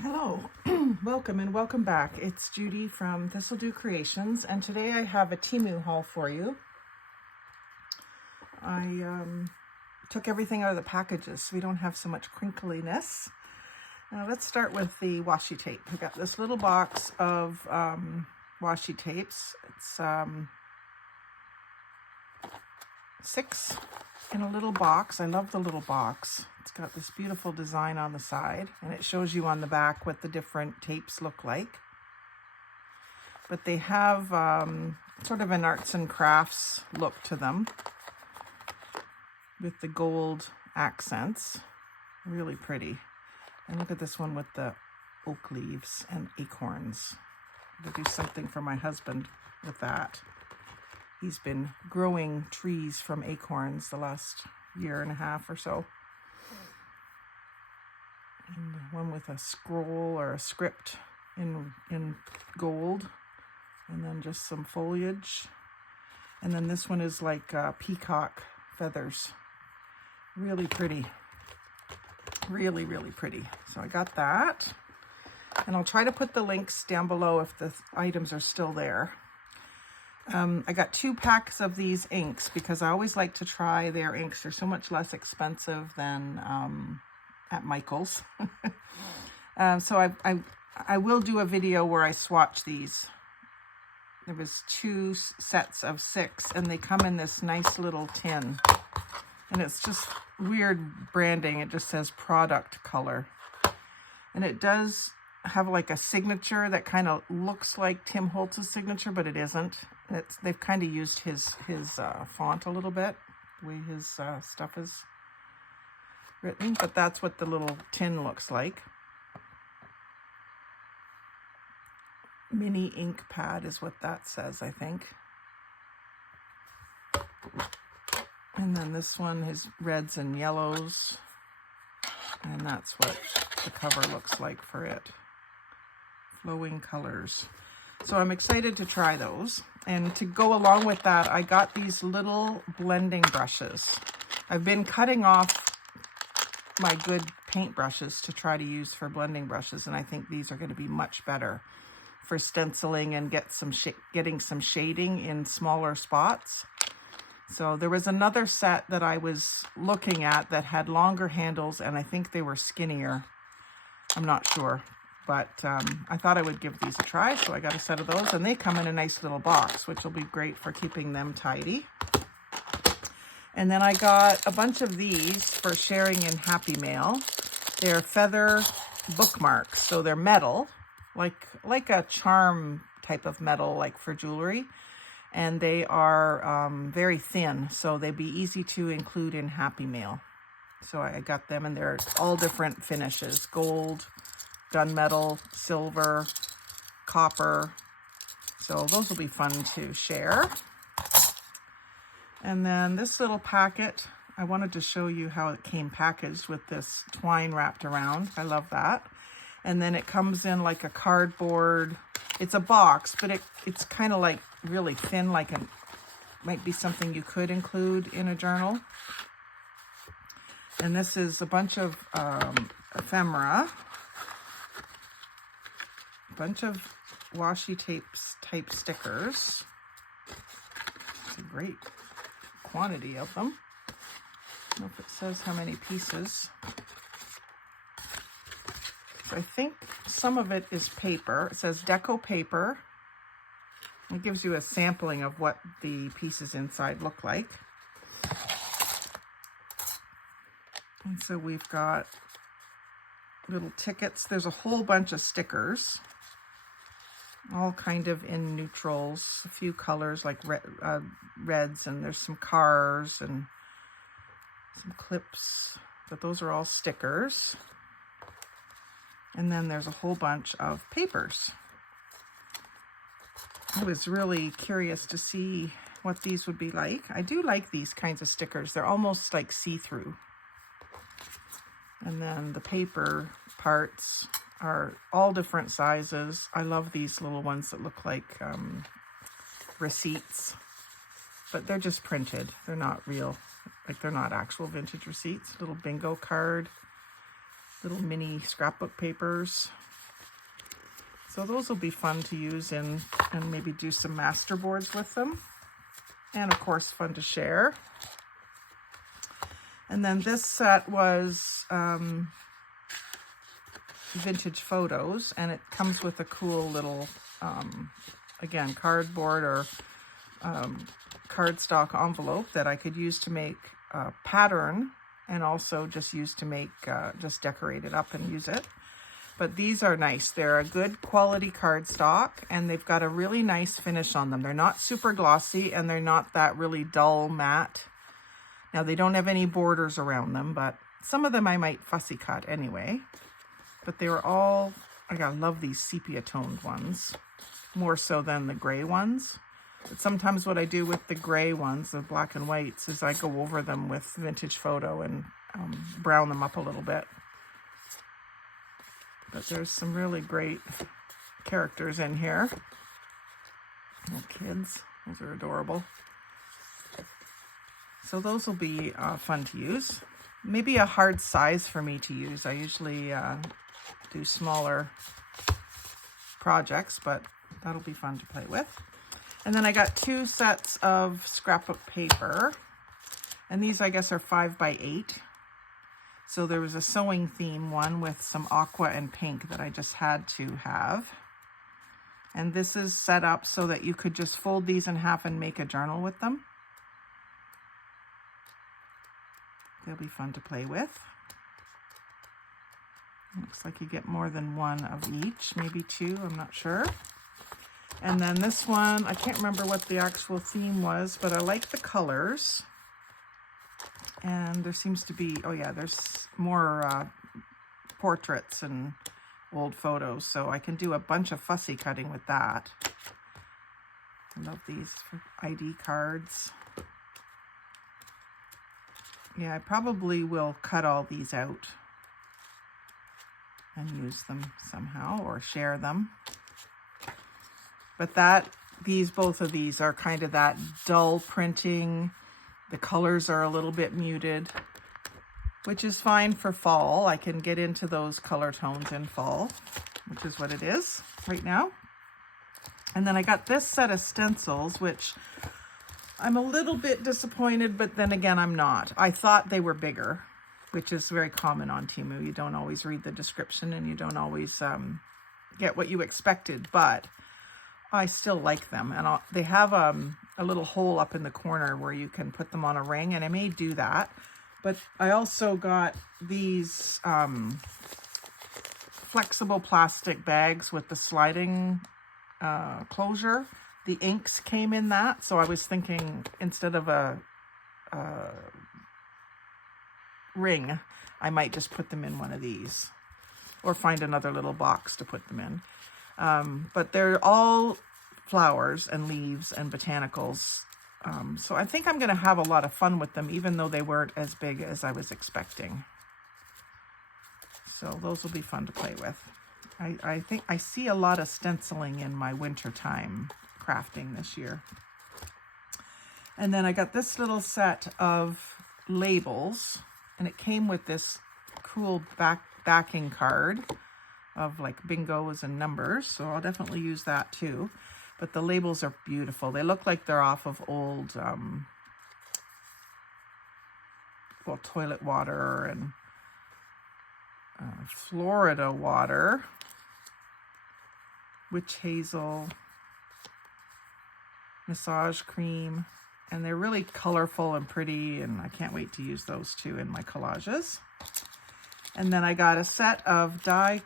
Hello, welcome and welcome back. It's Judy from Thistledew Creations, and today I have a Temu haul for you. I took everything out of the packages so we don't have so much crinkliness. Now let's start with the washi tape. I got this little box of washi tapes. It's 6 in a little box. I love the little box. It's got this beautiful design on the side, and it shows you on the back what the different tapes look like. But they have sort of an arts and crafts look to them with the gold accents. Really pretty. And look at this one with the oak leaves and acorns. I'll do something for my husband with that. He's been growing trees from acorns the last year and a half or so. And one with a scroll or a script in gold, and then just some foliage. And then this one is like peacock feathers. Really pretty. Really, really pretty. So I got that. And I'll try to put the links down below if the items are still there. I got 2 packs of these inks because I always like to try their inks. They're so much less expensive than at Michael's. So I will do a video where I swatch these. There was 2 sets of 6, and they come in this nice little tin. And it's just weird branding. It just says product color. And it does have like a signature that kind of looks like Tim Holtz's signature, but it isn't. They've kind of used his font a little bit, the way his stuff is written, but that's what the little tin looks like. Mini ink pad is what that says, I think. And then this one is reds and yellows, and that's what the cover looks like for it. Flowing colors. So I'm excited to try those. And to go along with that, I got these little blending brushes. I've been cutting off my good paint brushes to try to use for blending brushes, and I think these are going to be much better for stenciling and getting some shading in smaller spots. So there was another set that I was looking at that had longer handles, and I think they were skinnier. I'm not sure. But I thought I would give these a try, so I got a set of those, and they come in a nice little box, which will be great for keeping them tidy. And then I got a bunch of these for sharing in Happy Mail. They're feather bookmarks, so they're metal, like a charm type of metal, like for jewelry. And they are very thin, so they'd be easy to include in Happy Mail. So I got them, and they're all different finishes: gold, gunmetal, silver, copper. So those will be fun to share. And then this little packet, I wanted to show you how it came packaged with this twine wrapped around. I love that. And then it comes in like a cardboard. It's a box, but it's kind of like really thin, like might be something you could include in a journal. And this is a bunch of ephemera. Bunch of washi type stickers. It's a great quantity of them. I don't know if it says how many pieces. So I think some of it is paper. It says deco paper. It gives you a sampling of what the pieces inside look like. And so we've got little tickets. There's a whole bunch of stickers, all kind of in neutrals, a few colors like reds, and there's some cars and some clips, but those are all stickers. And then there's a whole bunch of papers. I was really curious to see what these would be like. I do like these kinds of stickers. They're almost like see-through. And then the paper parts are all different sizes. I love these little ones that look like receipts, but they're just printed. They're not real, like they're not actual vintage receipts. Little bingo card, little mini scrapbook papers. So those will be fun to use and maybe do some master boards with them. And of course, fun to share. And then this set was vintage photos, and it comes with a cool little, again, cardboard or cardstock envelope that I could use to make a pattern, and also just use to make, just decorate it up and use it. But these are nice. They're a good quality cardstock, and they've got a really nice finish on them. They're not super glossy, and they're not that really dull matte. Now, they don't have any borders around them, but some of them I might fussy cut anyway. But they were all, I love these sepia toned ones, more so than the gray ones. But sometimes what I do with the gray ones, the black and whites, is I go over them with vintage photo and brown them up a little bit. But there's some really great characters in here. Little kids, those are adorable. So those will be fun to use. Maybe a hard size for me to use. I usually do smaller projects, but that'll be fun to play with. And then I got 2 sets of scrapbook paper. And these, I guess, are 5 by 8. So there was a sewing theme one with some aqua and pink that I just had to have. And this is set up so that you could just fold these in half and make a journal with them. They'll be fun to play with. Looks like you get more than 1 of each, maybe 2, I'm not sure. And then this one, I can't remember what the actual theme was, but I like the colors. And there seems to be, oh yeah, there's more portraits and old photos, so I can do a bunch of fussy cutting with that. I love these for ID cards. Yeah, I probably will cut all these out and use them somehow or share them. But both of these are kind of that dull printing. The colors are a little bit muted, which is fine for fall. I can get into those color tones in fall, which is what it is right now. And then I got this set of stencils, which I'm a little bit disappointed, but then again, I'm not. I thought they were bigger, which is very common on Temu. You don't always read the description and you don't always get what you expected, but I still like them. And they have a little hole up in the corner where you can put them on a ring, and I may do that. But I also got these flexible plastic bags with the sliding closure. The inks came in that, so I was thinking instead of a ring, I might just put them in one of these or find another little box to put them in. But they're all flowers and leaves and botanicals. So I think I'm going to have a lot of fun with them, even though they weren't as big as I was expecting. So those will be fun to play with. I think I see a lot of stenciling in my wintertime crafting this year. And then I got this little set of labels, and it came with this cool backing card of like bingos and numbers, so I'll definitely use that too. But the labels are beautiful. They look like they're off of old toilet water and Florida water, witch hazel, massage cream, and they're really colorful and pretty, and I can't wait to use those too in my collages. And then I got a set of die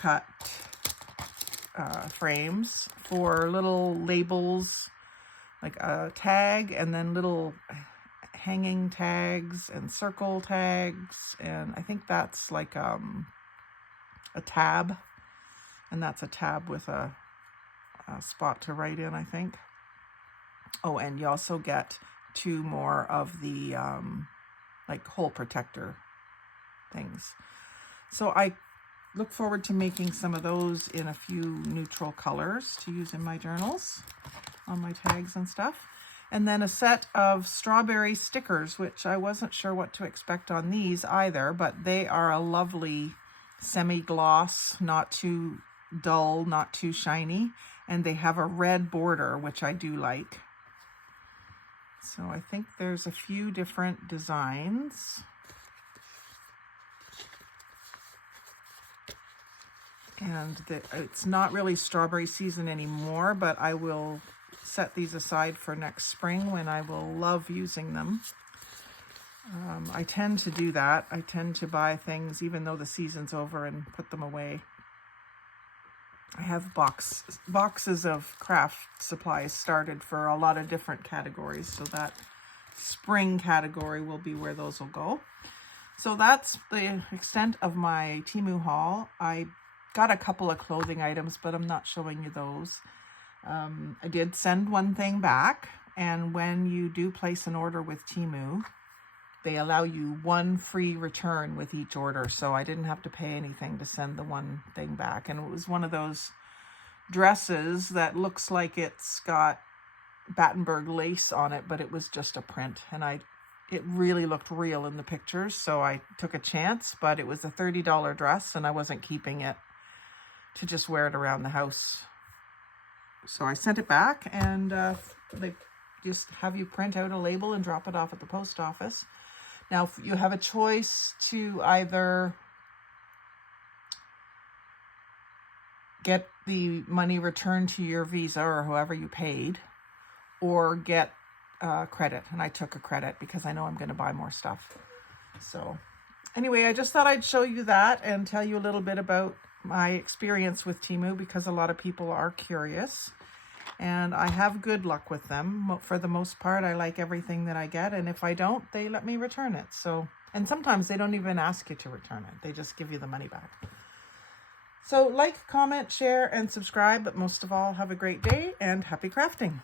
cut frames for little labels, like a tag, and then little hanging tags and circle tags, and I think that's like a tab, and that's a tab with a spot to write in, I think. Oh, and you also get 2 more of the like hole protector things. So I look forward to making some of those in a few neutral colors to use in my journals on my tags and stuff. And then a set of strawberry stickers, which I wasn't sure what to expect on these either, but they are a lovely semi-gloss, not too dull, not too shiny, and they have a red border, which I do like. So I think there's a few different designs. And it's not really strawberry season anymore, but I will set these aside for next spring when I will love using them. I tend to do that. I tend to buy things even though the season's over and put them away. I have boxes of craft supplies started for a lot of different categories, so that spring category will be where those will go. So that's the extent of my Temu haul. I got a couple of clothing items, but I'm not showing you those. I did send one thing back, and when you do place an order with Temu, they allow you one free return with each order, so I didn't have to pay anything to send the one thing back. And it was one of those dresses that looks like it's got Battenberg lace on it, but it was just a print, and it really looked real in the pictures, so I took a chance. But it was a $30 dress, and I wasn't keeping it to just wear it around the house. So I sent it back, and they just have you print out a label and drop it off at the post office. Now, you have a choice to either get the money returned to your Visa or whoever you paid, or get credit. And I took a credit because I know I'm going to buy more stuff. So anyway, I just thought I'd show you that and tell you a little bit about my experience with Temu, because a lot of people are curious. And I have good luck with them. For the most part, I like everything that I get. And if I don't, they let me return it. So, and sometimes they don't even ask you to return it. They just give you the money back. So like, comment, share, and subscribe. But most of all, have a great day and happy crafting.